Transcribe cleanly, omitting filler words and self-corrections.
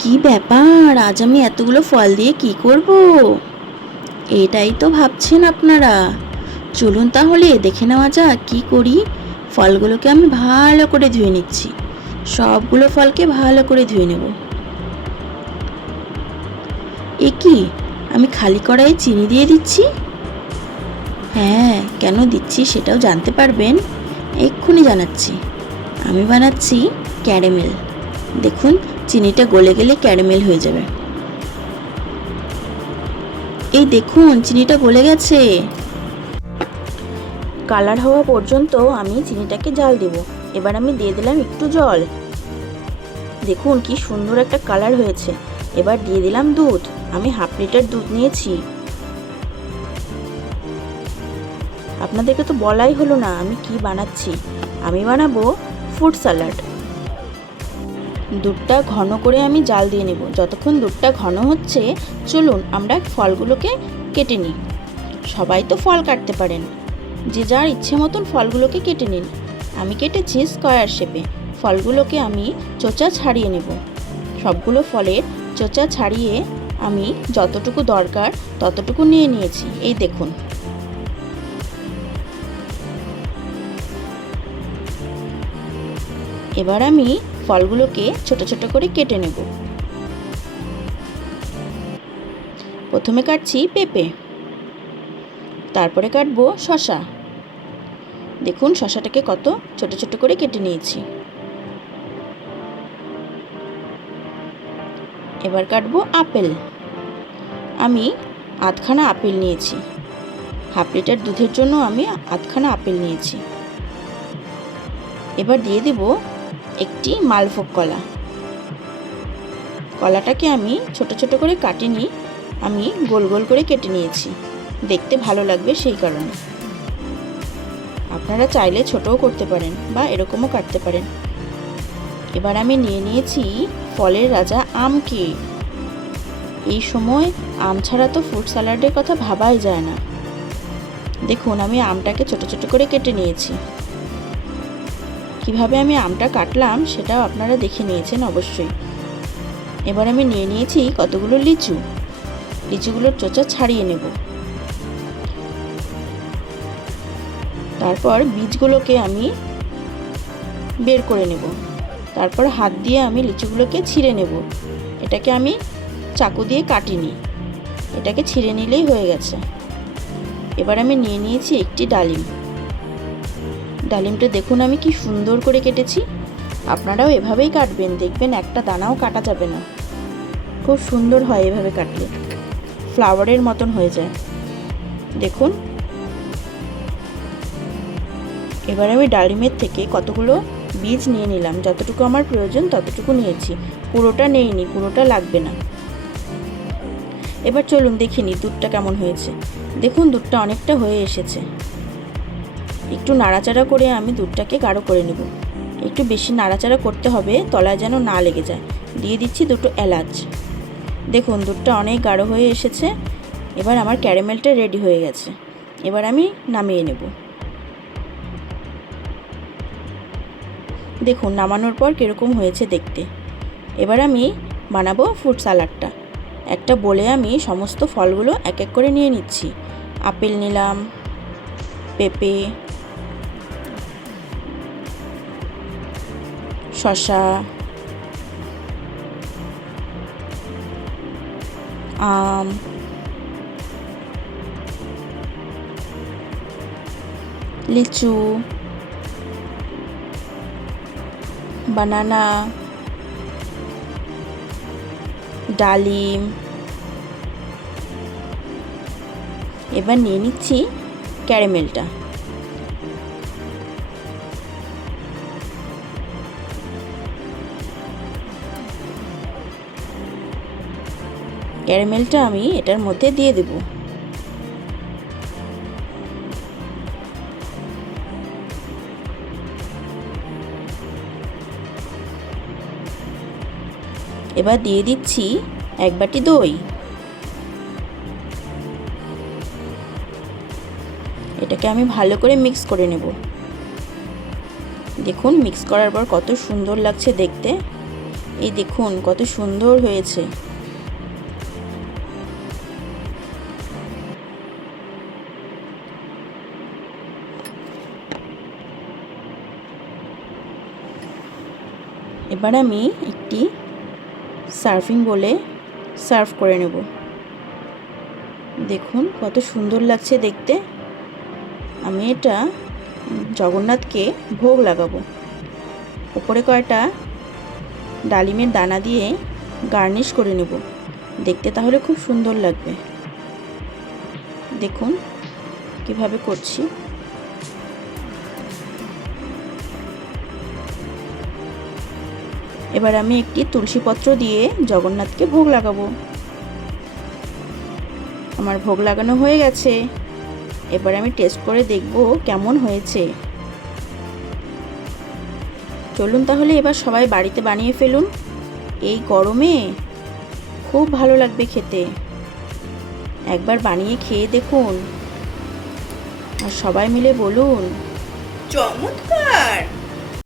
কি ব্যাপার, আজ আমি এতগুলো ফল দিয়ে কি করব? এটাই তো ভাবছেন আপনারা। চলুন তাহলে দেখে নেওয়া যাক কি করি। ফলগুলোকে আমি ভালো করে ধুয়ে নিচ্ছি। সবগুলো ফলকে ভালো করে ধুয়ে নেব। এ কি, আমি খালি কড়াইয়ে চিনি দিয়ে দিচ্ছি? হ্যাঁ, কেন দিচ্ছি সেটাও জানতে পারবেন। এক্ষুনি জানাচ্ছি। আমি বানাচ্ছি ক্যারামেল। দেখুন, চিনিটা গলে গেলে ক্যারামেল হয়ে যাবে। এই দেখুন, চিনিটা গলে গেছে। কালার হওয়া পর্যন্ত আমি চিনিটাকে জাল দেব। এবার আমি দিয়ে দিলাম একটু জল। দেখুন কি সুন্দর একটা কালার হয়েছে। এবার দিয়ে দিলাম দুধ। আমি হাফ লিটার দুধ নিয়েছি। আপনাদেরকে তো বলাই হলো না আমি কি বানাচ্ছি। আমি বানাবো ফ্রুট স্যালাড। দুধটা ঘন করে আমি জাল দিয়ে নেব। যতক্ষণ দুধটা ঘন হচ্ছে, চলুন আমরা ফলগুলোকে কেটে নিই। সবাই তো ফল কাটতে পারেন, যে যার ইচ্ছে মতন ফলগুলোকে কেটে নিন। আমি কেটেছি স্কয়ার শেপে। ফলগুলোকে আমি চোচা ছাড়িয়ে নেব। সবগুলো ফলের চোচা ছাড়িয়ে আমি যতটুকু দরকার ততটুকু নিয়ে নিয়েছি। এই দেখুন। এবার আমি ফলগুলোকে ছোট ছোট করে কেটে নেব। প্রথমে কাটছি পেঁপে, তারপরে কাটবো শসা। দেখুন শসাটাকে কত ছোট ছোট করে কেটে নিয়েছি। এবার কাটবো আপেল। আমি আধখানা আপেল নিয়েছি। হাফ লিটার দুধের জন্য আমি আধখানা আপেল নিয়েছি। এবার দিয়ে দেব একটি মালভোগ কলা। কলাটাকে আমি ছোট ছোট করে কাটিনি, আমি গোল গোল করে কেটে নিয়েছি, দেখতে ভালো লাগবে সেই কারণে। আপনারা চাইলে ছোটও করতে পারেন বা এরকমও কাটতে পারেন। এবার আমি নিয়ে নিয়েছি ফলের রাজা আমকে। এই সময় আম ছাড়া তো ফ্রুট স্যালাডের কথা ভাবাই যায় না। দেখুন আমি আমটাকে ছোট ছোট করে কেটে নিয়েছি। কিভাবে আমি আমটা কাটলাম সেটাও আপনারা দেখে নিয়েছেন অবশ্যই। এবার আমি নিয়ে নিয়েছি কতগুলো লিচু। লিচুগুলোর চোচা ছাড়িয়ে নেব। তারপর বীজগুলোকে আমি বের করে নেব। তারপর হাত দিয়ে আমি লিচুগুলোকে ছিঁড়ে নেব। এটাকে আমি চাকু দিয়ে কাটিনি, এটাকে ছিঁড়ে নিলেই হয়ে গেছে। এবার আমি নিয়ে নিয়েছি একটি ডালিম। ডালিমটা দেখুন আমি কি সুন্দর করে কেটেছি। আপনারাও এভাবেই কাটবেন, দেখবেন একটা দানাও কাটা যাবে না। খুব সুন্দর হয় এভাবে কাটলে, ফ্লাওয়ারের মতন হয়ে যায়। দেখুন। এবার আমি ডালিমের থেকে কতগুলো বীজ নিয়ে নিলাম। যতটুকু আমার প্রয়োজন ততটুকু নিয়েছি, পুরোটা নেইনি, পুরোটা লাগবে না। এবার চলুন দেখিনি দুধটা কেমন হয়েছে। দেখুন দুধটা অনেকটা হয়ে এসেছে। একটু নাড়াচাড়া করে আমি দুধটাকে গাঢ় করে নেব। একটু বেশি নাড়াচাড়া করতে হবে, তলায় যেন না লেগে যায়। দিয়ে দিচ্ছি দুটো এলাচ। দেখুন দুধটা অনেক গাঢ় হয়ে এসেছে। এবার আমার ক্যারামেলটা রেডি হয়ে গেছে। এবার আমি নামিয়ে নেব। দেখুন নামানোর পর কীরকম হয়েছে দেখতে। এবার আমি বানাবো ফ্রুট স্যালাডটা। একটা বলে আমি সমস্ত ফলগুলো এক এক করে নিয়ে নিচ্ছি। আপেল নিলাম, পেঁপে, শসা, আম, লিচু, বানানা, ডালিম। এবার নিয়ে নিচ্ছি ক্যারামেলটা। ক্যারামেলটা আমি এটার মধ্যে দিয়ে দেব। এবার দিয়ে দিচ্ছি এক বাটি দই। এটাকে আমি ভালো করে মিক্স করে নেব। দেখুন মিক্স করার পর কত সুন্দর লাগছে দেখতে। এই দেখুন কত সুন্দর হয়েছে। এবার আমি একটি সার্ভিং বলে সার্ভ করে নেব। দেখুন কত সুন্দর লাগছে দেখতে। আমি এটা জগন্নাথকে ভোগ লাগাবো। উপরে কয়টা ডালিমের দানা দিয়ে গার্নিশ করে নেব, দেখতে তাহলে খুব সুন্দর লাগবে। দেখুন কিভাবে করছি। এবার আমি একটি তুলসী পত্র দিয়ে জগন্নাথকে ভোগ লাগাবো। আমার ভোগ লাগানো হয়ে গেছে। এবার আমি টেস্ট করে দেখব কেমন হয়েছে। চলুন তাহলে এবার সবাই বাড়িতে বানিয়ে ফেলুন। এই গরমে খুব ভালো লাগবে খেতে। একবার বানিয়ে খেয়ে দেখুন আর সবাই মিলে বলুন চমৎকার।